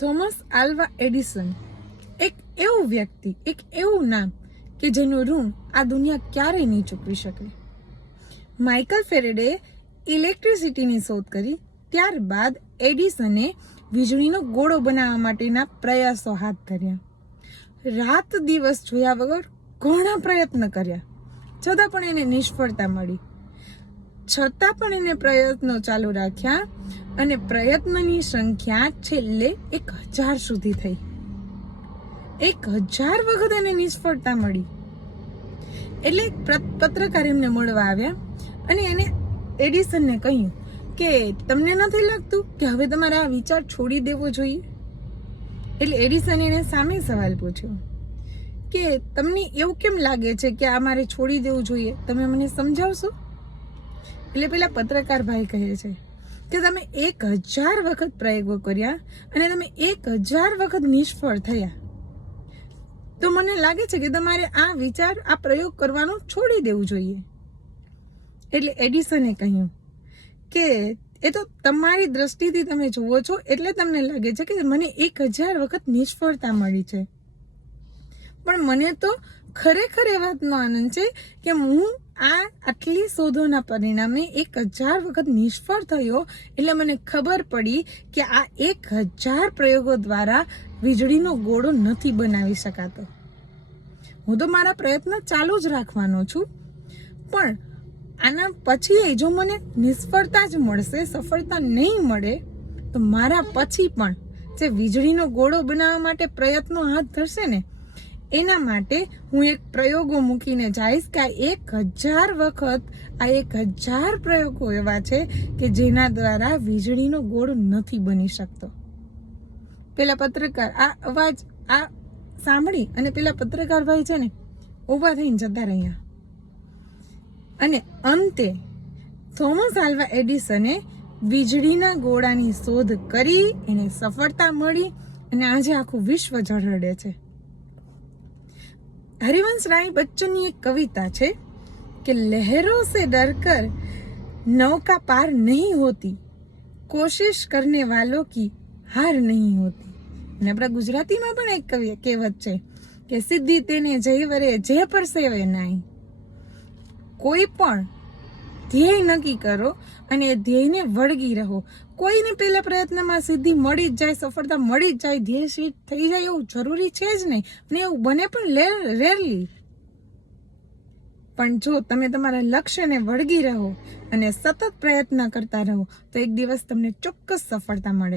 Thomas Alva Edison એક એવું વ્યક્તિ, એક એવું નામ કે જેનું ઋણ આ દુનિયા ક્યારેય નહીં ચૂકવી શકે. માઇકલ ફેરેડે ઇલેક્ટ્રિસિટીની શોધ કરી. ત્યારબાદ એડિસને વીજળીનો ગોળો બનાવવા માટેના પ્રયાસો હાથ ધર્યા. રાત દિવસ જોયા વગર ઘણા પ્રયત્ન કર્યા, છતાં પણ એને નિષ્ફળતા મળી. છતાં પણ એને પ્રયત્નો ચાલુ રાખ્યા અને પ્રયત્નની સંખ્યા છેલ્લે 1000 સુધી થઈ. 1000 વખત એને નિષ્ફળતા મળી. એટલે પત્રકાર એમને મળવા આવ્યા અને એને એડિસનને કહ્યું કે તમને નથી લાગતું કે હવે તમારે આ વિચાર છોડી દેવો જોઈએ? એટલે એડિસને એને સામે સવાલ પૂછ્યો કે તમને એવું કેમ લાગે છે કે આ મારે છોડી દેવું જોઈએ? તમે મને સમજાવશો? એટલે પેલા પત્રકાર ભાઈ કહે છે કે તમે 1000 વખત પ્રયોગો કર્યા અને તમે 1000 વખત નિષ્ફળ થયા, તો મને લાગે છે કે તમારે આ વિચાર, આ પ્રયોગ કરવાનો છોડી દેવું જોઈએ. એટલે એડિસને કહ્યું કે એ તો તમારી દ્રષ્ટિથી તમે જુઓ છો એટલે તમને લાગે છે કે મને 1000 વખત નિષ્ફળતા મળી છે, પણ મને તો ખરેખર એ વાતનો આનંદ છે કે હું આટલી શોધોના પરિણામે 1000 વખત નિષ્ફળ થયો. એટલે મને ખબર પડી કે આ 1000 પ્રયોગો દ્વારા વીજળીનો ગોળો નથી બનાવી શકાતો. હું તો મારા પ્રયત્ન ચાલુ જ રાખવાનો છું, પણ આના પછી જો મને નિષ્ફળતા જ મળશે, સફળતા નહીં મળે, તો મારા પછી પણ જે વીજળીનો ગોળો બનાવવા માટે પ્રયત્નો હાથ ધરશે ને, એના માટે હું એક પ્રયોગો મૂકીને જઈશ કે આ 1000 વખત, આ 1000 પ્રયોગો એવા છે કે જેના દ્વારા વીજળીનો ગોળો નથી બની શકતો. પેલા પત્રકાર આ અવાજ આ સાંભળી અને પેલા પત્રકાર ભાઈ છે ને ઊભા થઈને જતા રહ્યા. અને અંતે થોમસ આલ્વા એડિસને વીજળીના ગોળાની શોધ કરી, એને સફળતા મળી અને આજે આખું વિશ્વ ઝળહળે છે. હરિવંશ રાય બચ્ચનની એક કવિતા છે કે લહેરો સે ડરકર નૌકા પાર નહીં હોતી, કોશિશ કરને વાલો કી હાર નહીં હોતી. અને આપણા ગુજરાતીમાં પણ એક કહેવત છે કે સિદ્ધિ તેને જય વરે જે પરસેવે નાઈ. કોઈ પણ ધ્યેય નક્કી કરો અને એ ધ્યેયને વળગી રહો. કોઈને પહેલા પ્રયત્નમાં સિદ્ધિ મળી જ જાય, સફળતા મળી જ જાય, ધ્યેય સિદ્ધ થઈ જાય એવું જરૂરી છે જ નહીં, અને એવું બને પણ રેરલી. પણ જો તમે તમારા લક્ષ્યને વળગી રહો અને સતત પ્રયત્ન કરતા રહો તો એક દિવસ તમને ચોક્કસ સફળતા મળે.